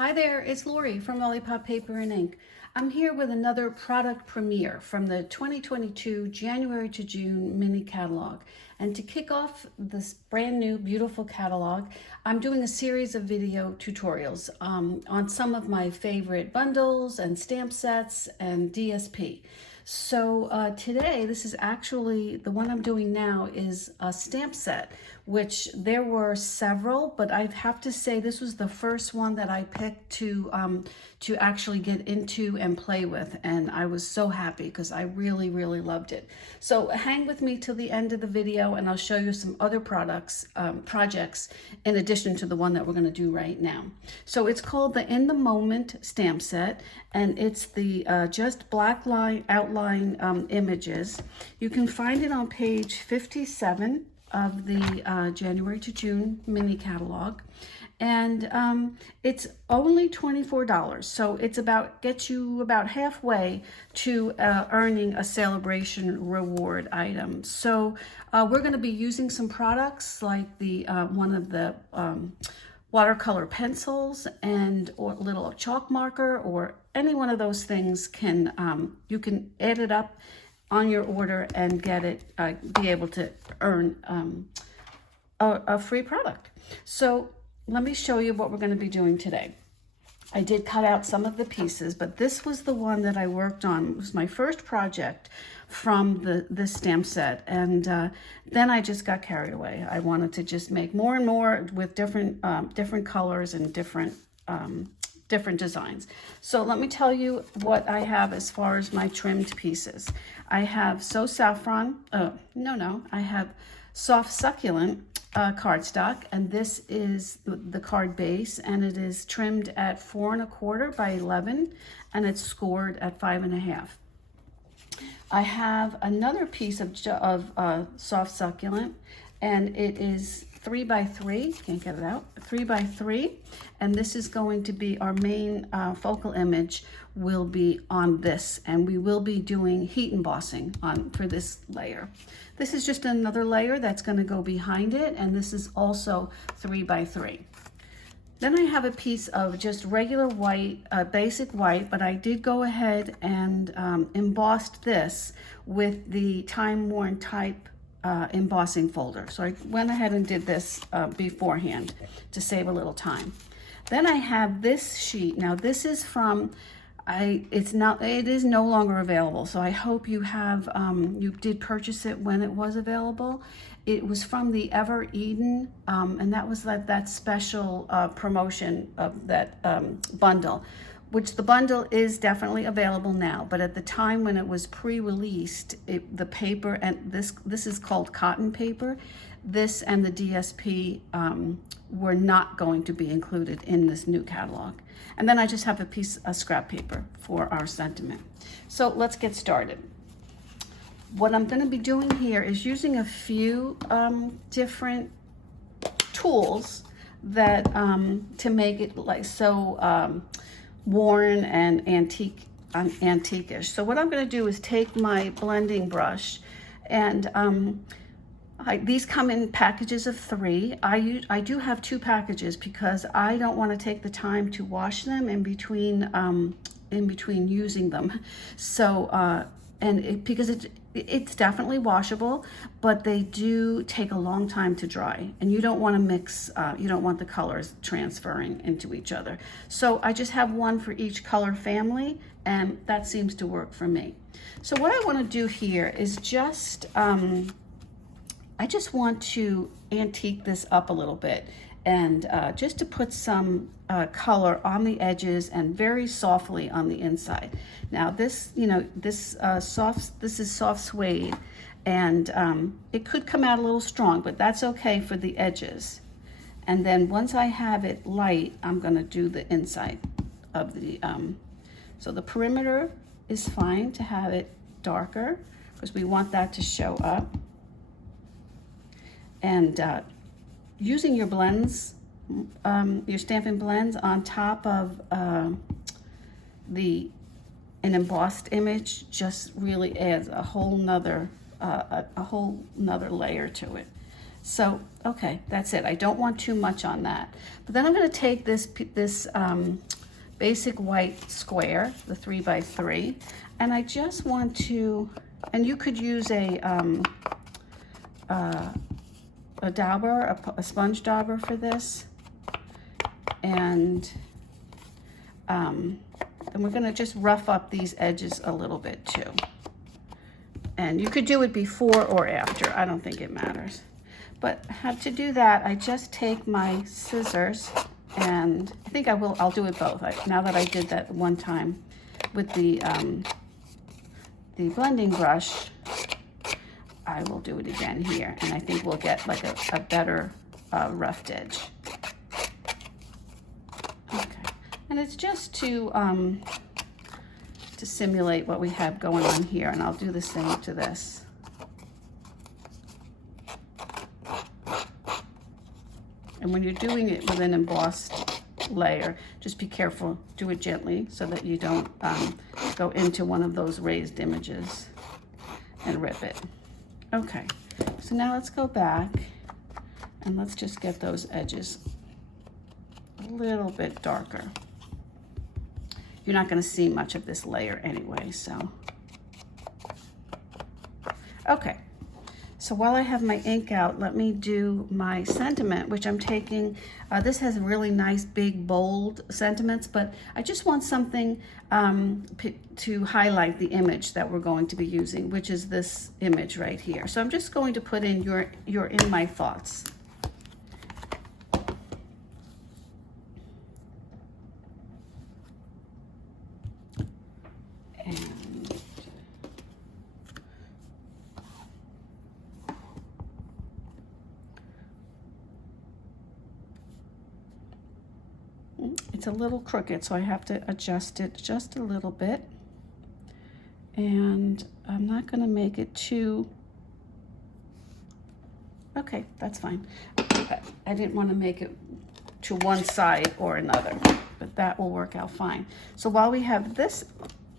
Hi there, it's Lori from Lollipop Paper and Ink. I'm here with another product premiere from the 2022 January to June mini catalog. And to kick off this brand new beautiful catalog, I'm doing a series of video tutorials on some of my favorite bundles and stamp sets and DSP. So today, this is actually, the one I'm doing now is a stamp set, which there were several, but I have to say this was the first one that I picked to actually get into and play with. And I was so happy because I really, really loved it. So hang with me till the end of the video and I'll show you some other projects in addition to the one that we're going to do right now. So it's called the In the Moment stamp set, and it's the just black line outline images. You can find it on page 57 of the January to June mini catalog, and it's only $24, so it's gets you about halfway to earning a celebration reward item. So we're going to be using some products like the one of the watercolor pencils or little chalk marker, or any one of those things can you can add it up on your order and get it, be able to earn a free product. So let me show you what we're going to be doing today. I did cut out some of the pieces, but this was the one that I worked on. It was my first project from this stamp set, and then I just got carried away. I wanted to just make more and more with different colors and different designs. So let me tell you what I have as far as my trimmed pieces. I have I have soft succulent cardstock, and this is the card base, and it is trimmed at 4 1/4 by 11, and it's scored at 5 1/2. I have another piece of soft succulent, and it is 3 by 3, can't get it out, 3 by 3, and this is going to be our main focal image will be on this, and we will be doing heat embossing for this layer. This is just another layer that's going to go behind it, and this is also 3 by 3. Then I have a piece of just regular white, basic white, but I did go ahead and embossed this with the time-worn type embossing folder. So I went ahead and did this beforehand to save a little time. Then I have this sheet. Now this is from, it is no longer available. So I hope you have, you did purchase it when it was available. It was from the Ever Eden, and that was that special promotion of that bundle, which the bundle is definitely available now, but at the time when it was pre-released, the paper, and this is called cotton paper, this and the DSP were not going to be included in this new catalog. And then I just have a piece of scrap paper for our sentiment. So let's get started. What I'm going to be doing here is using a few different tools that to make it like so worn and antique-ish. So what I'm going to do is take my blending brush, and these come in packages of 3. I do have 2 packages because I don't want to take the time to wash them in between using them. So because it's definitely washable, but they do take a long time to dry, and you don't want to mix, you don't want the colors transferring into each other. So I just have one for each color family, and that seems to work for me. So what I want to do here is just, I just want to antique this up a little bit, and just to put some color on the edges and very softly on the inside. Now this, this is soft suede, and it could come out a little strong, but that's okay for the edges. And then once I have it light, I'm going to do the inside of the, so the perimeter is fine to have it darker because we want that to show up. And using your blends, your Stampin' blends on top of an embossed image just really adds a whole nother layer to it. So, okay, that's it. I don't want too much on that. But then I'm going to take this basic white square, the 3x3, and I just want to, and you could use a dauber, a sponge dauber for this, and we're going to just rough up these edges a little bit too. And you could do it before or after. I don't think it matters. But to do that, I just take my scissors, and I think I'll do it both. Now that I did that one time with the blending brush, I will do it again here. And I think we'll get like a better roughed edge. Okay. And it's just to simulate what we have going on here. And I'll do the same to this. And when you're doing it with an embossed layer, just be careful, do it gently so that you don't go into one of those raised images and rip it. Okay, so now let's go back and let's just get those edges a little bit darker. You're not going to see much of this layer anyway, so. Okay. So while I have my ink out, let me do my sentiment, which I'm taking, this has really nice, big, bold sentiments, but I just want something to highlight the image that we're going to be using, which is this image right here. So I'm just going to put in you're in my thoughts. It's a little crooked, so I have to adjust it just a little bit. And I'm not going to make it too... Okay, that's fine. I didn't want to make it to one side or another, but that will work out fine. So while we have this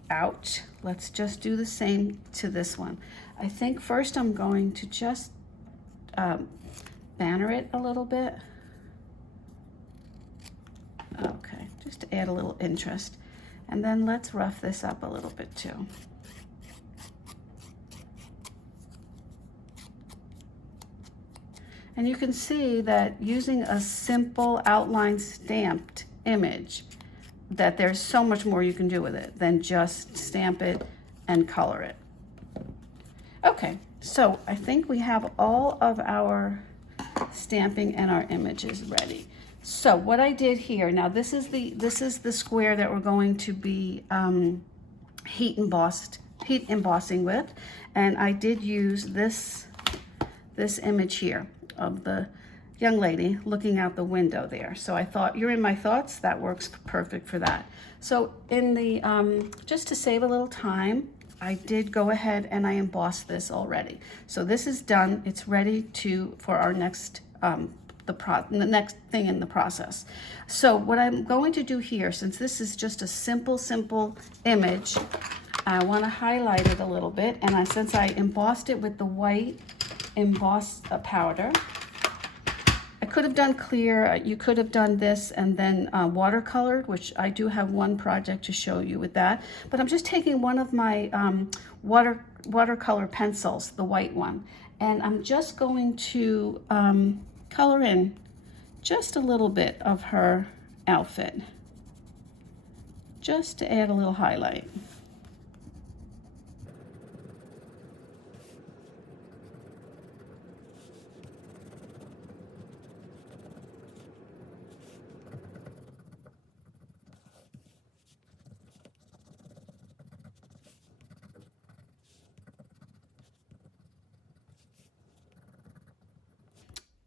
out, let's just do the same to this one. I think first I'm going to just banner it a little bit. Okay, just to add a little interest. And then let's rough this up a little bit too. And you can see that using a simple outline stamped image, that there's so much more you can do with it than just stamp it and color it. Okay, so I think we have all of our stamping and our images ready. So what I did here, now this is the square that we're going to be heat embossing with, and I did use this image here of the young lady looking out the window there. So I thought, you're in my thoughts, that works perfect for that. So in the just to save a little time, I did go ahead and I embossed this already. So this is done. It's ready for our next the next thing in the process. So what I'm going to do here, since this is just a simple image, I want to highlight it a little bit. And since I embossed it with the white emboss powder, I could have done clear. You could have done this and then watercolored, which I do have one project to show you with that. But I'm just taking one of my watercolor pencils, the white one, and I'm just going to color in just a little bit of her outfit, just to add a little highlight.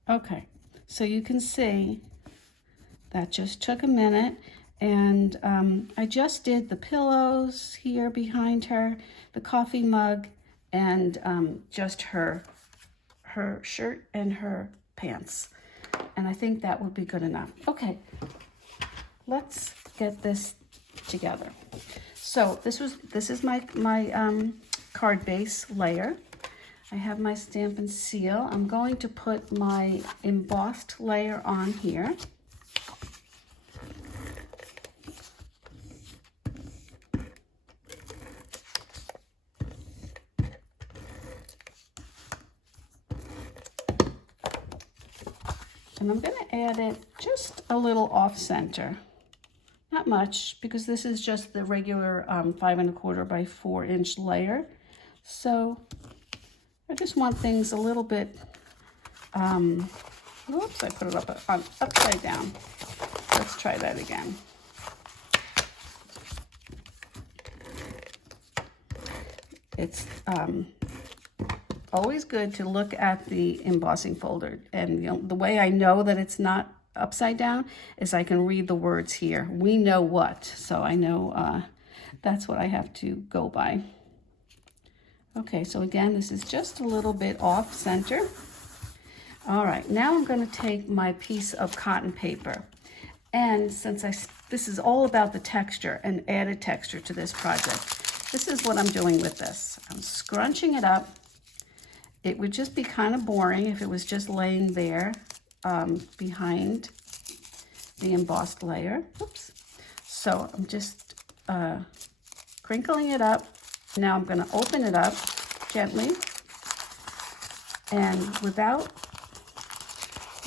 Okay, so you can see that just took a minute, and I just did the pillows here behind her, the coffee mug, and just her shirt and her pants. And I think that would be good enough. Okay, let's get this together. So this is my card base layer. I have my Stampin' Seal. I'm going to put my embossed layer on here. And I'm going to add it just a little off center. Not much, because this is just the regular 5 1/4 by 4 inch layer. So I just want things a little bit, oops, I put it upside down. Let's try that again. It's always good to look at the embossing folder. And you know, the way I know that it's not upside down is I can read the words here. We know what, so I know that's what I have to go by. Okay, so again, this is just a little bit off center. All right, now I'm going to take my piece of cotton paper. And since this is all about the texture and added texture to this project, this is what I'm doing with this. I'm scrunching it up. It would just be kind of boring if it was just laying there behind the embossed layer. Oops. So I'm just crinkling it up. Now I'm going to open it up gently, and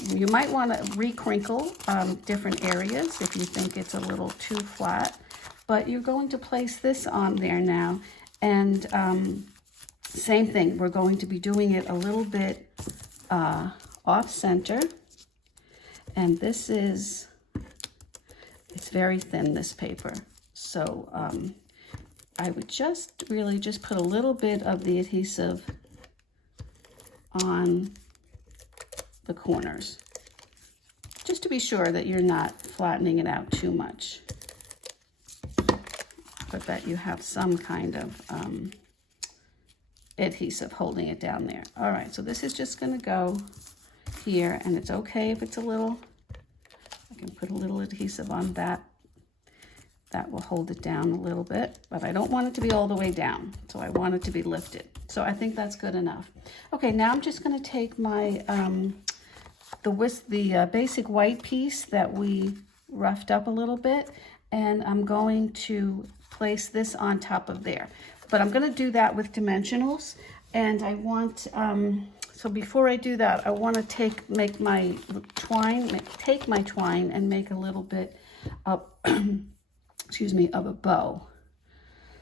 you might want to re-crinkle different areas if you think it's a little too flat, but you're going to place this on there now, and same thing, we're going to be doing it a little bit off center, and this is, it's very thin, this paper, so I would just really just put a little bit of the adhesive on the corners, just to be sure that you're not flattening it out too much, but that you have some kind of adhesive holding it down there. All right, so this is just going to go here, and it's okay if it's a little, I can put a little adhesive on that. That will hold it down a little bit, but I don't want it to be all the way down, so I want it to be lifted. So I think that's good enough. Okay, now I'm just going to take my the basic white piece that we roughed up a little bit, and I'm going to place this on top of there. But I'm going to do that with dimensionals, and I want so before I do that, I want to take my twine and make a little bit of excuse me, of a bow.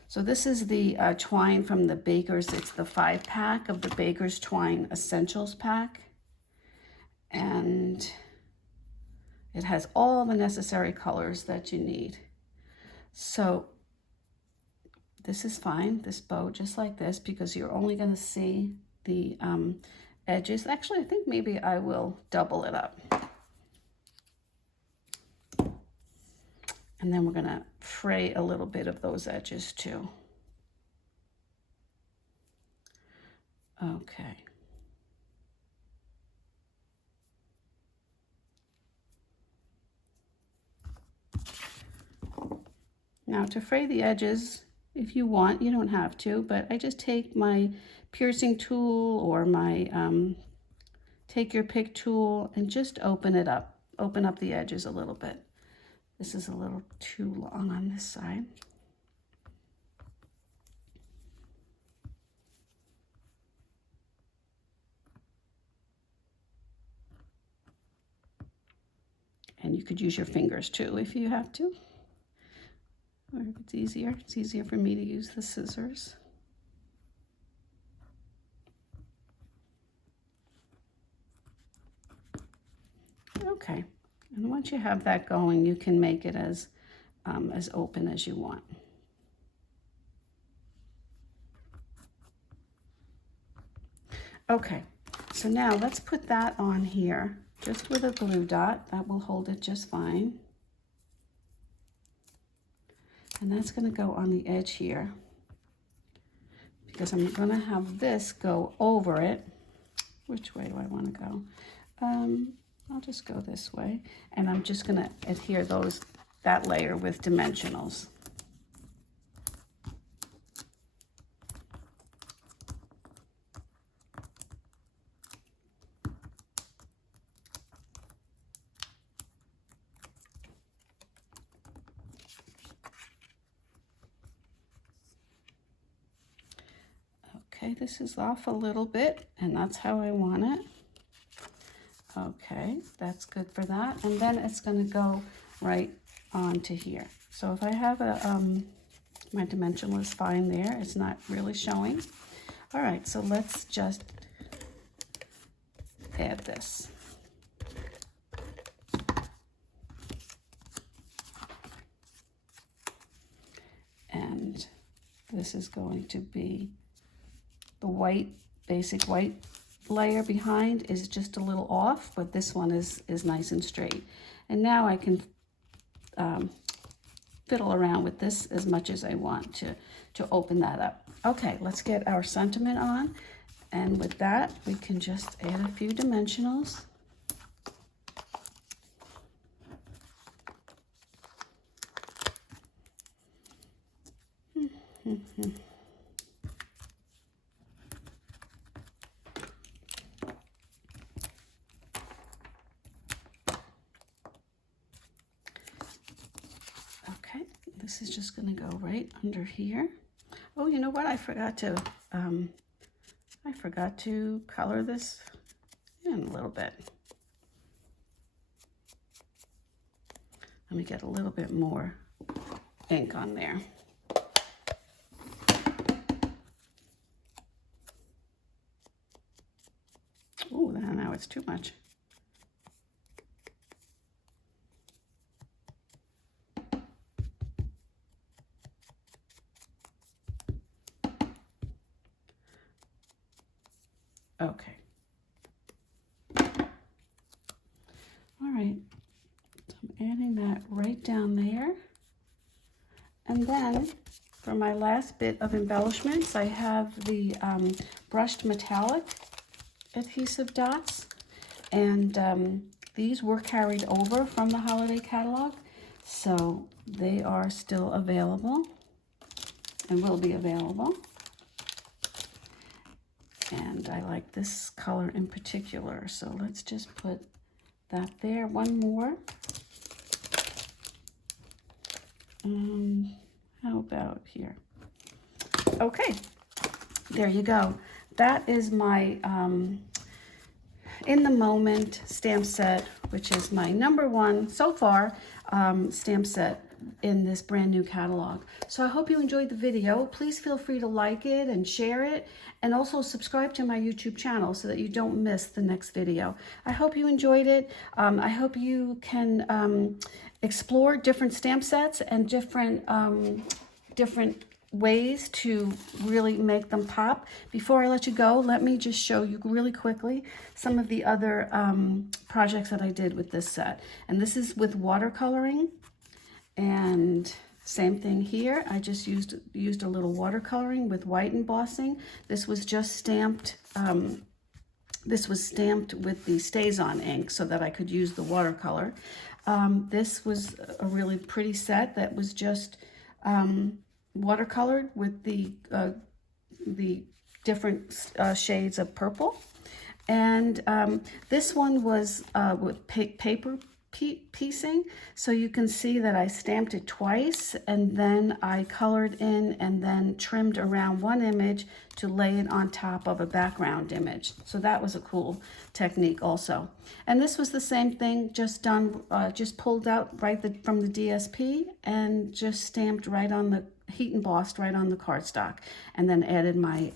So this is the twine from the Baker's, it's the 5-pack of the Baker's Twine Essentials pack. And it has all the necessary colors that you need. So this is fine, this bow, just like this, because you're only going to see the edges. Actually, I think maybe I will double it up. And then we're going to fray a little bit of those edges too. Okay. Now to fray the edges, if you want, you don't have to, but I just take my piercing tool or my take your pick tool and just open it up. Open up the edges a little bit. This is a little too long on this side. And you could use your fingers too if you have to. Or if it's easier for me to use the scissors. Okay. And once you have that going, you can make it as open as you want. Okay, so now let's put that on here, just with a glue dot. That will hold it just fine. And that's going to go on the edge here, because I'm going to have this go over it. Which way do I want to go? I'll just go this way, and I'm just going to adhere that layer with dimensionals. Okay, this is off a little bit, and that's how I want it. Okay, that's good for that. And then it's going to go right onto here. So if I have a, my dimensional is fine there. It's not really showing. All right, so let's just add this. And this is going to be the white, basic white layer behind is just a little off, but this one is nice and straight. And now I can fiddle around with this as much as I want to open that up. Okay, let's get our sentiment on. And with that, we can just add a few dimensionals. Okay, this is just going to go right under here. Oh, you know what? I forgot to color this in a little bit. Let me get a little bit more ink on there. Oh, now it's too much. Okay. All right. So I'm adding that right down there. And then for my last bit of embellishments, I have the brushed metallic adhesive dots, and these were carried over from the holiday catalog, so they are still available and will be available. And I like this color in particular, so let's just put that there. One more. How about here? Okay, there you go. That is my in the moment stamp set, which is my #1 so far stamp set in this brand new catalog. So I hope you enjoyed the video. Please feel free to like it and share it, and also subscribe to my YouTube channel so that you don't miss the next video. I hope you enjoyed it. I hope you can explore different stamp sets and different ways to really make them pop. Before I let you go, let me just show you really quickly some of the other projects that I did with this set. And this is with watercoloring, and same thing here. I just used a little watercoloring with white embossing. This was just stamped. This was stamped with the Stays-On ink so that I could use the watercolor. This was a really pretty set that was just watercolored with the different shades of purple. And this one was with paper piecing, so you can see that I stamped it twice, and then I colored in and then trimmed around one image to lay it on top of a background image. So that was a cool technique also. And this was the same thing, just done, just pulled out right from the DSP and just stamped right on the, heat embossed right on the cardstock, and then added my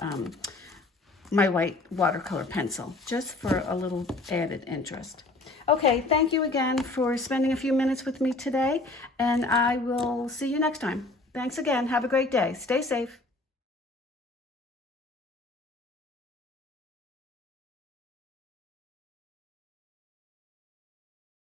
my white watercolor pencil just for a little added interest. Okay, thank you again for spending a few minutes with me today, and I will see you next time. Thanks again. Have a great day. Stay safe.